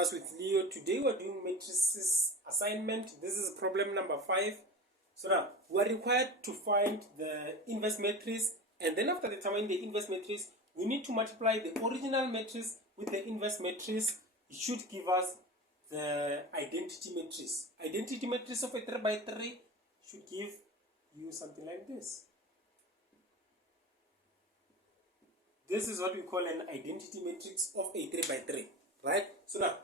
Class with Leo. Today we're doing matrices assignment. This is problem number 5. So now we are required to find the inverse matrix, and then after determining the inverse matrix, we need to multiply the original matrix with the inverse matrix. It should give us the identity matrix. Identity matrix of a 3 by 3 should give you something like this. This is what we call an identity matrix of a 3 by 3, right? So now,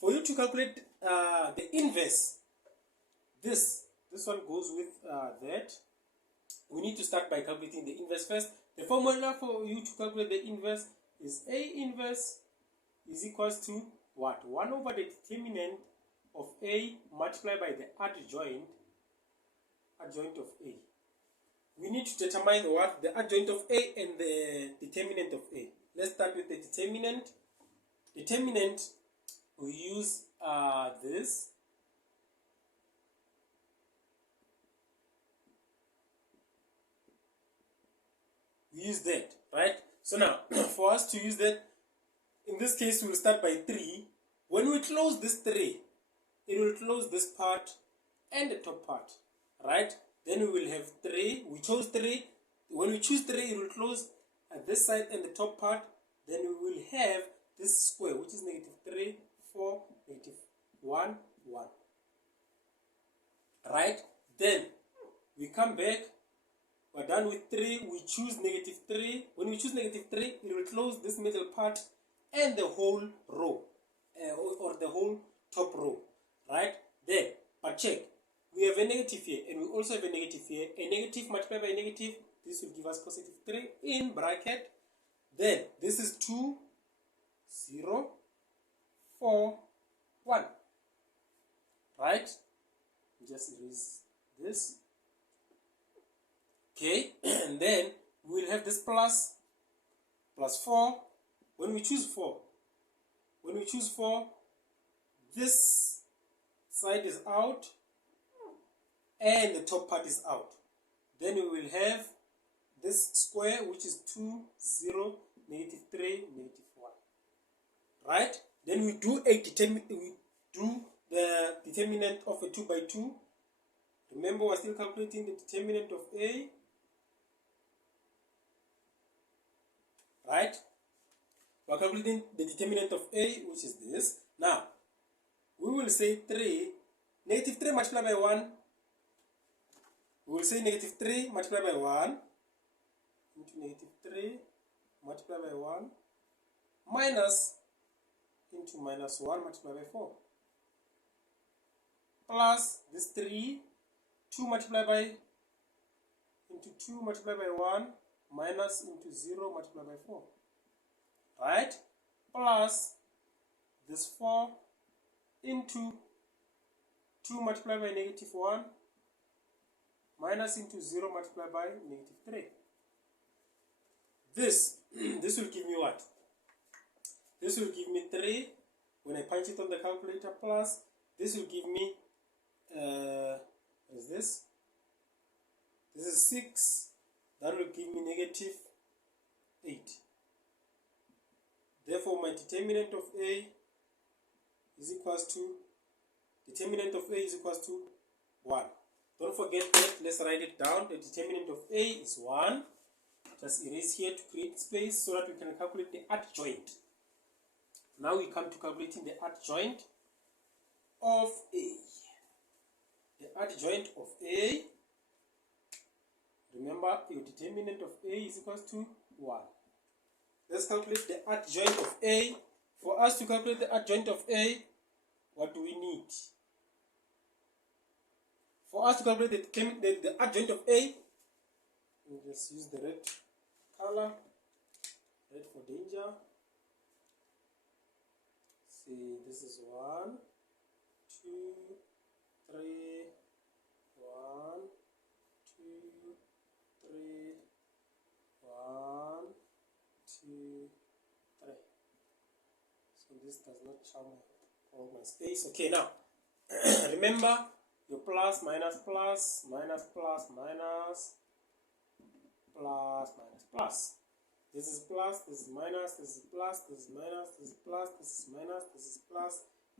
for you to calculate the inverse, this one goes with that. We need to start by calculating the inverse first. The formula for you to calculate the inverse is A inverse is equals to what? 1 over the determinant of A multiplied by the adjoint of A. We need to determine what? The adjoint of A and the determinant of A. Let's start with the determinant. Determinant, we use this. We use that, right? So now, for us to use that, in this case, we'll start by 3. When we close this 3, it will close this part and the top part, right? Then we will have 3. We chose 3. When we choose 3, it will close at this side and the top part. Then we will have this square, which is negative 3, 4, negative 1, 1. Right? Then we come back. We're done with 3. We choose negative 3. When we choose negative 3, it will close this middle part and the whole row, or the whole top row. Right? There. But check. We have a negative here, and we also have a negative here. A negative multiplied by a negative, this will give us positive 3 in bracket. Then, this is 2, 0, 4, 1. Right? Just erase this. Okay, and then we will have this plus 4. When we choose 4, this side is out and the top part is out. Then we will have this square, which is 2, 0, negative 3, negative 1. Right? Then we do the determinant of a 2 by 2. Remember, we're still calculating the determinant of A. Right? We're calculating the determinant of A, which is this. Now, we will say 3, negative 3 multiplied by 1. We will say negative 3 multiplied by 1 into negative 3 multiplied by 1 minus into minus 1 multiplied by 4 plus this 3, 2 multiplied by into 2 multiplied by 1 minus into 0 multiplied by 4. Right? Plus this 4 into 2 multiplied by negative 1 minus into 0 multiplied by negative 3. This will give me what? This will give me 3 when I punch it on the calculator, plus this will give me what is this? This is 6. That will give me negative 8. Therefore, my determinant of A is equals to 1. Don't forget that. Let's write it down. The determinant of A is 1. Just erase here to create space so that we can calculate the adjoint. Now we come to calculating the adjoint of A. The adjoint of A, remember, your determinant of A is equals to 1. Let's calculate the adjoint of A. For us to calculate the adjoint of A, what do we need? For us to calculate the adjoint of A, we'll just use the red color, red for danger. See, this is 1, 2, 3, 1, 2, 3, 1, 2, 3. So this does not show all my space. Okay, now remember your plus, minus, plus, minus, plus, minus, plus, minus, plus. This is plus, this is minus, this is plus, this is minus, this is plus, this is minus, this is plus,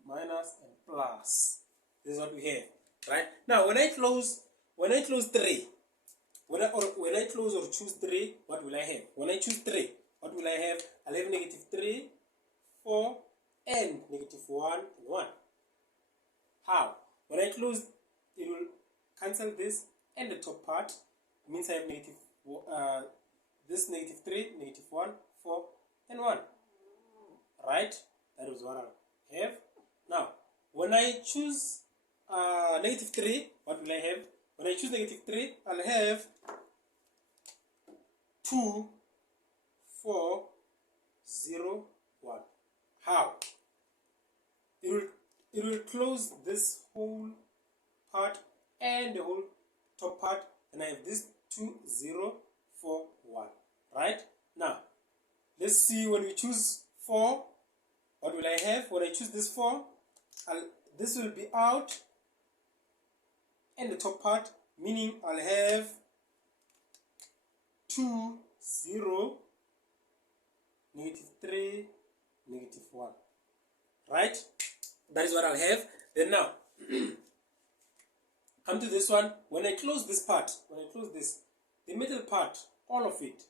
minus, and plus. This is what we have, right? Now, when I close 3, when I close or choose 3, what will I have? When I choose 3, what will I have? I'll have negative 3, 4, and negative 1, and 1. How? When I close, it will cancel this and the top part. It means I have negative, this negative 3, negative 1, 4, and 1. Right? That is what I have. Now, when I choose negative 3, what will I have? When I choose negative 3, I'll have 2, 4, 0, 1. How? It will close this whole part and the whole top part, and I have this 2, 0, 4, 1. Right? Now, let's see when we choose 4, what will I have? When I choose this 4, this will be out and the top part, meaning I'll have 2, 0, negative 3, negative 1. Right? That is what I'll have. Then now, come to this one. When I close this part, the middle part, all of it,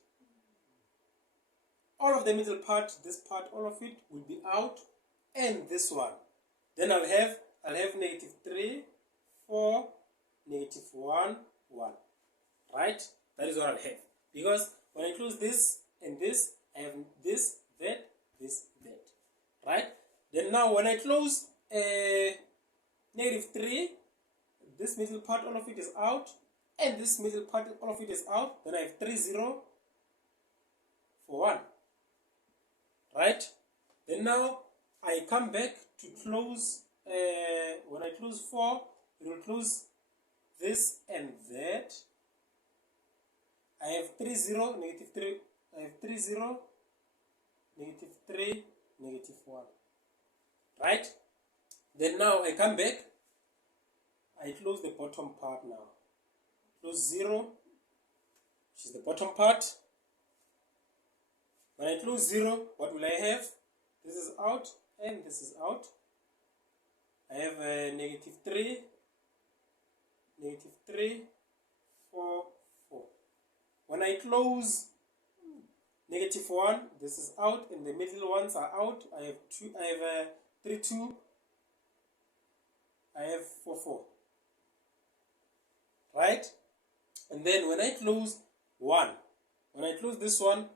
all of the middle part, this part, all of it will be out, and this one. Then I'll have negative 3, 4, negative 1, 1. Right? That is what I'll have. Because when I close this and this, I have this, that, this, that. Right? Then now when I close negative 3, this middle part, all of it is out, and this middle part, all of it is out. Then I have 3, 0, 4, 1. Right? Then now I come back to close, when I close 4, it will close this and that. I have 3, 0, negative 3, I have 3, 0, negative 3, negative 1. Right? Then now I come back, I close the bottom part now. Close 0, which is the bottom part. When I close 0, what will I have? This is out and this is out. I have negative 3, 4, 4. When I close negative 1, this is out and the middle ones are out. I have 3, 2. I have 4, 4. Right? And then when I close 1, when I close this one,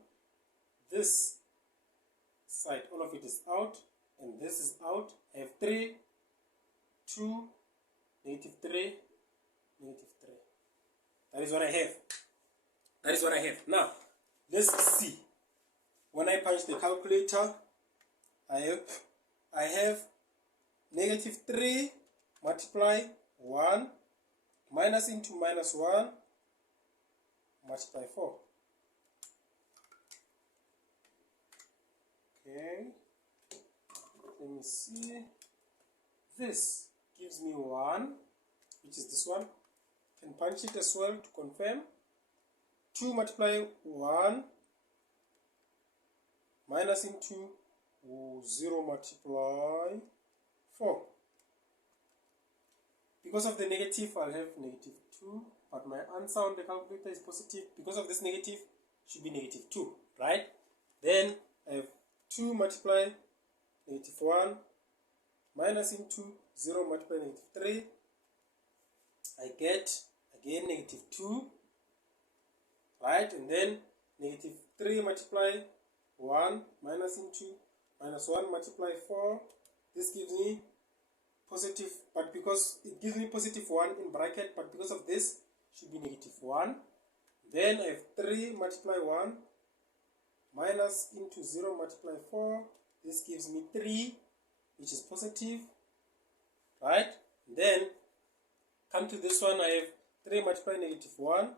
this side, all of it is out, and this is out. I have 3, 2, negative 3, negative 3. That is what I have. That is what I have. Now, let's see. When I punch the calculator, I have negative 3 multiply 1 minus into minus 1 multiply 4. Okay, let me see. This gives me 1, which is this one. Can punch it as well to confirm. 2 multiply 1 minus into 0 multiply 4. Because of the negative, I'll have negative 2, but my answer on the calculator is positive. Because of this negative, it should be negative 2, right? Then I have 2 multiply negative 1 minus into 0 multiply negative 3. I get again negative 2, right? And then negative 3 multiply 1 minus into minus 1 multiply 4. This gives me positive, but because it gives me positive 1 in bracket, but because of this, it should be negative 1. Then I have 3 multiply 1 minus into 0 multiply 4. This gives me 3, which is positive, right? Then come to this one. I have 3 multiply negative 1,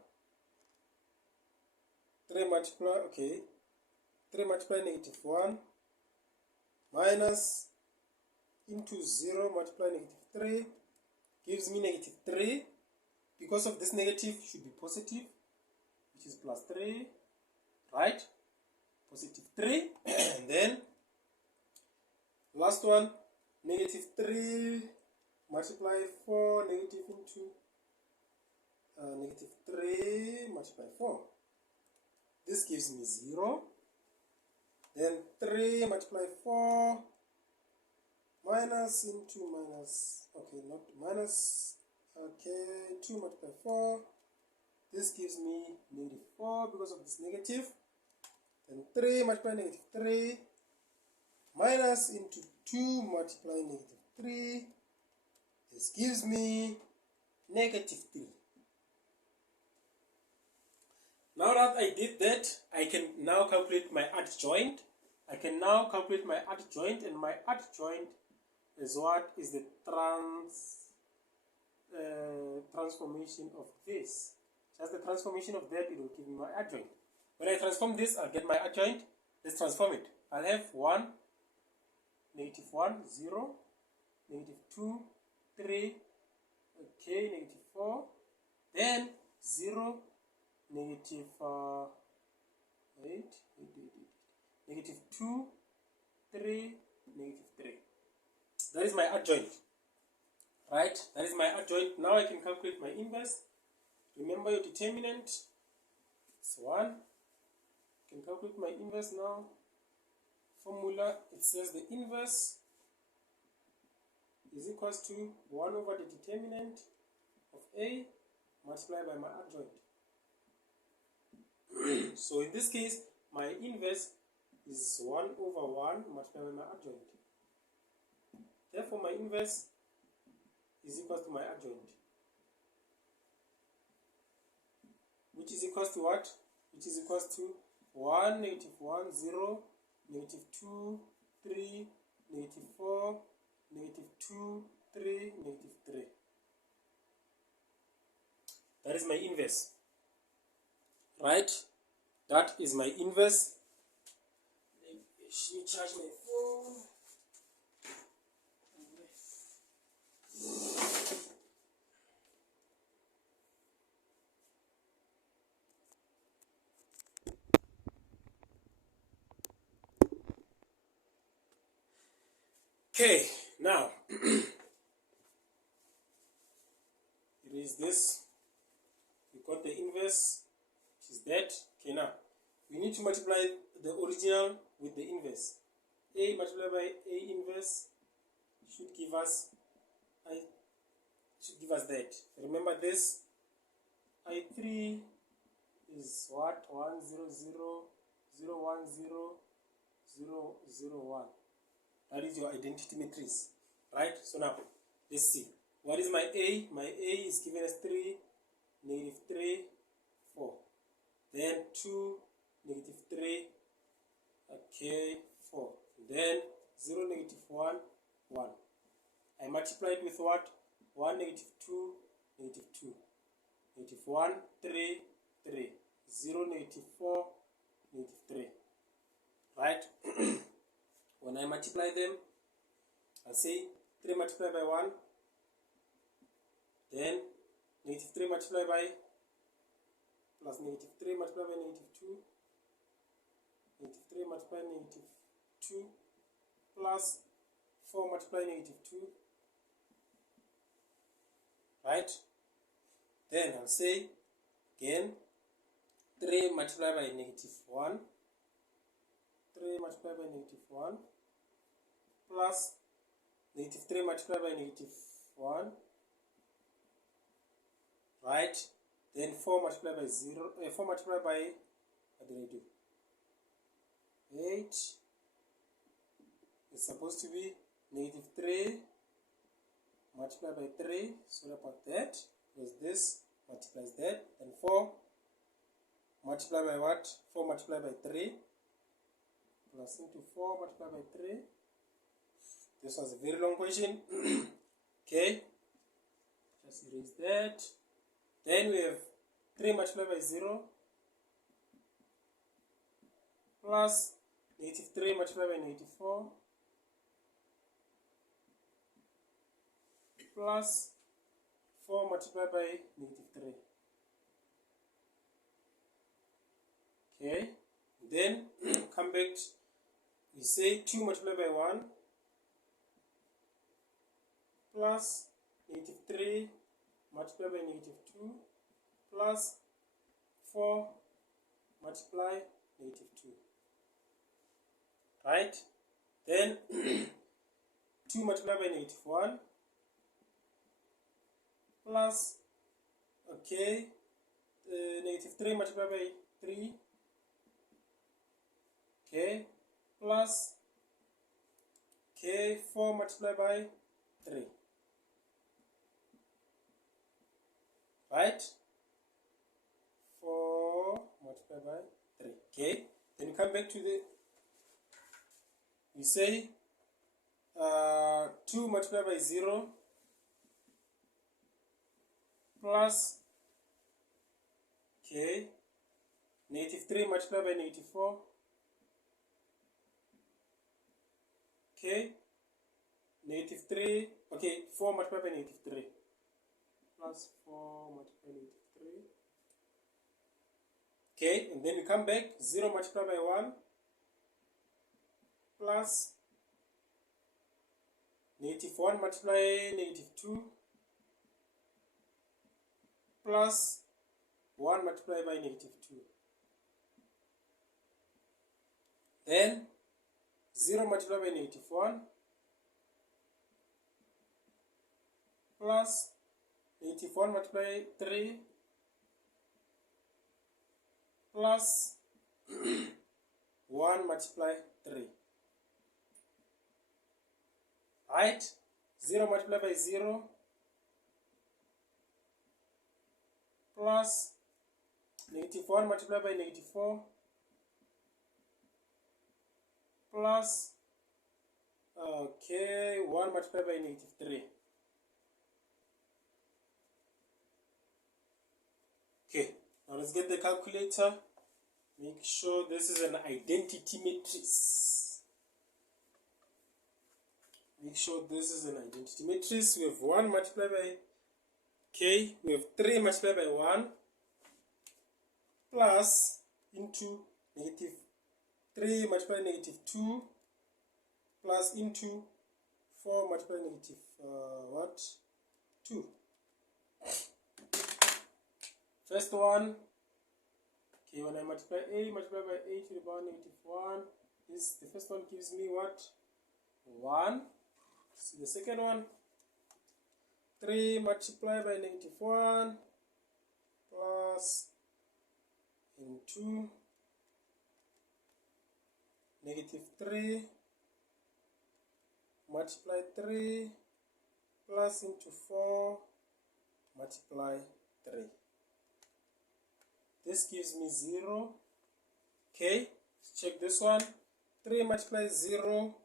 3 multiply, okay, 3 multiply negative 1 minus into 0 multiply negative 3 gives me negative 3. Because of this negative, should be positive, which is plus 3, right? Positive 3. And then last one, negative 3 multiply 4 negative into negative 3 multiply 4. This gives me 0. Then 3 multiply 4 minus into minus, okay, not minus, okay, 2 multiply 4. This gives me negative 4 because of this negative. Then 3 multiply negative 3 minus into 2 multiply negative 3. This gives me negative 3. Now that I did that, I can now calculate my adjoint. I can now calculate my adjoint, and my adjoint is what is the transformation of this. Just the transformation of that, it will give me my adjoint. When I transform this, I'll get my adjoint. Let's transform it. I'll have 1, negative 1, 0, negative 2, 3, okay, negative 4, then 0, negative, negative 2, 3, negative 3. That is my adjoint, right? That is my adjoint. Now I can calculate my inverse. Remember your determinant. It's 1. I can calculate my inverse now. Formula, it says the inverse is equals to 1 over the determinant of A multiplied by my adjoint. So in this case, my inverse is 1 over 1 multiplied by my adjoint. Therefore, my inverse is equal to my adjoint, which is equal to what? Which is equal to 1, negative 1, 0, negative 2, 3, negative 4, negative 2, 3, negative 3. That is my inverse, right? That is my inverse. Let me charge my phone. Okay, now it is this. We got the inverse, which is that. Okay, now we need to multiply the original with the inverse. A multiplied by A inverse should give us that. Remember this. I3 is what? 1 0 0 0 1 0 0 0 1. That is your identity matrix, right? So now let's see. What is my A? My A is given as 3, negative 3, 4. Then 2, negative 3, okay, 4. Then 0, negative 1, 1. I multiplied with what? 1, negative 2, negative 2. Negative 1, 3, 3. 0, negative 4, negative 3. Right? When I multiply them, I'll say 3 multiplied by 1. Then negative 3 multiplied by plus negative 3 multiplied by negative 2. Negative 3 multiplied by negative 2 plus 4 multiplied by negative 2. Right? Then I'll say again 3 multiplied by negative 1. 3 multiplied by negative 1 plus negative 3 multiplied by negative 1. Right? Then 4 multiplied by 0, 4 multiplied by, what did I do? 8 is supposed to be negative 3 multiplied by 3. Sorry about that, because this multiplies that. Then 4 multiplied by what? 4 multiplied by 3 plus into 4 multiplied by 3. This was a very long question. Okay, just erase that. Then we have 3 multiplied by 0 plus negative 3 multiplied by negative 4 plus 4 multiplied by negative 3. Okay, then come back, we say 2 multiplied by 1 plus negative 3 multiplied by negative 2 plus 4 multiply negative 2. Right? Then 2 multiplied by negative 1 plus, okay, negative 3 multiplied by 3, okay, plus, okay, 4 multiplied by 3. Right? 4 multiplied by 3. Okay, then you come back to the, you say 2 multiplied by 0 plus, okay, negative 3 multiplied by negative 4, okay, negative 3, okay, 4 multiplied by negative 3 plus 4 multiplied by negative 3. Okay, and then we come back, 0 multiplied by 1 plus negative 1 multiply negative 2 plus 1 multiplied by negative 2. Then 0 multiplied by negative 1 plus negative 1 multiplied by 3 plus 1 multiply 3. Right? 0 multiplied by 0 plus negative 1 multiplied by negative 4 plus, okay, 1 multiplied by negative 3. Okay, now let's get the calculator. Make sure this is an identity matrix. Make sure this is an identity matrix. We have 1 multiplied by, okay, we have 3 multiplied by 1 plus into negative 3 multiplied by negative 2 plus into 4 multiplied by negative, 2. First one, okay, when I multiply a multiplied by a to the power negative 1, this, the first one gives me what? 1. See the second one, 3 multiplied by negative 1 plus into negative 3 multiply 3 plus into 4 multiply 3. This gives me 0. Okay, let's check this one. 3 multiply 0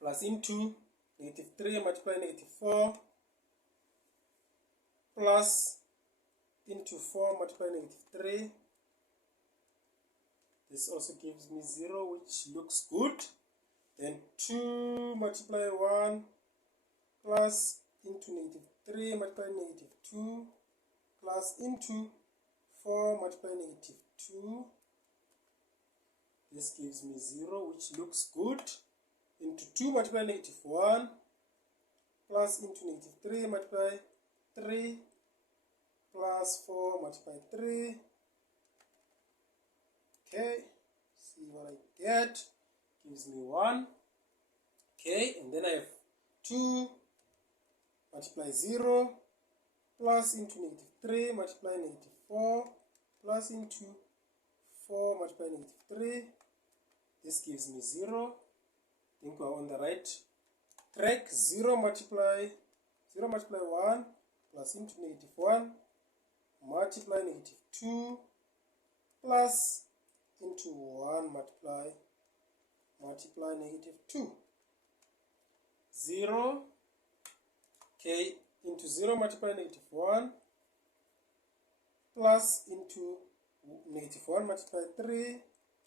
plus into negative 3 multiply negative 4 plus into 4 multiply negative 3. This also gives me 0, which looks good. Then 2 multiply 1 plus into negative 3 multiply negative 2 plus into 4 multiply negative 2. This gives me 0, which looks good. Into 2 multiply negative 1 plus into negative 3 multiply 3 plus 4 multiply 3. Okay, see what I get. Gives me 1. Okay, and then I have 2 multiply 0 plus into negative 3 multiply negative 4 plus into 4 multiply negative 3. This gives me 0. I think we're on the right track. 0 multiply 1 plus into negative 1 multiply negative 2 plus into 1 multiply negative 2. 0, okay, into 0 multiply negative 1 plus into negative 1 multiply 3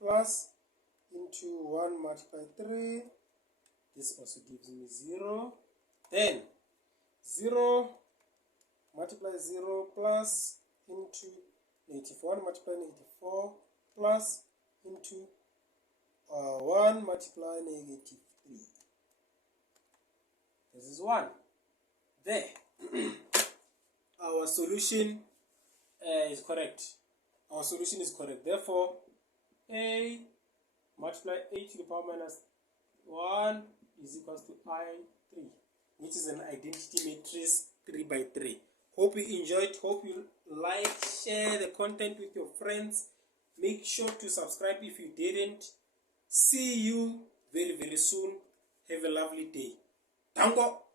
plus into 1 multiply 3. This also gives me 0. Then 0 multiply 0 plus into negative 1 multiply negative 4 plus into 1 multiply negative 3. This is 1. There. Our solution is correct. Our solution is correct. Therefore, a multiply a to the power minus 1 is equals to I3, which is an identity matrix 3 by 3. Hope you enjoyed. Hope you like, share the content with your friends. Make sure to subscribe if you didn't. See you very, very soon. Have a lovely day. Danko!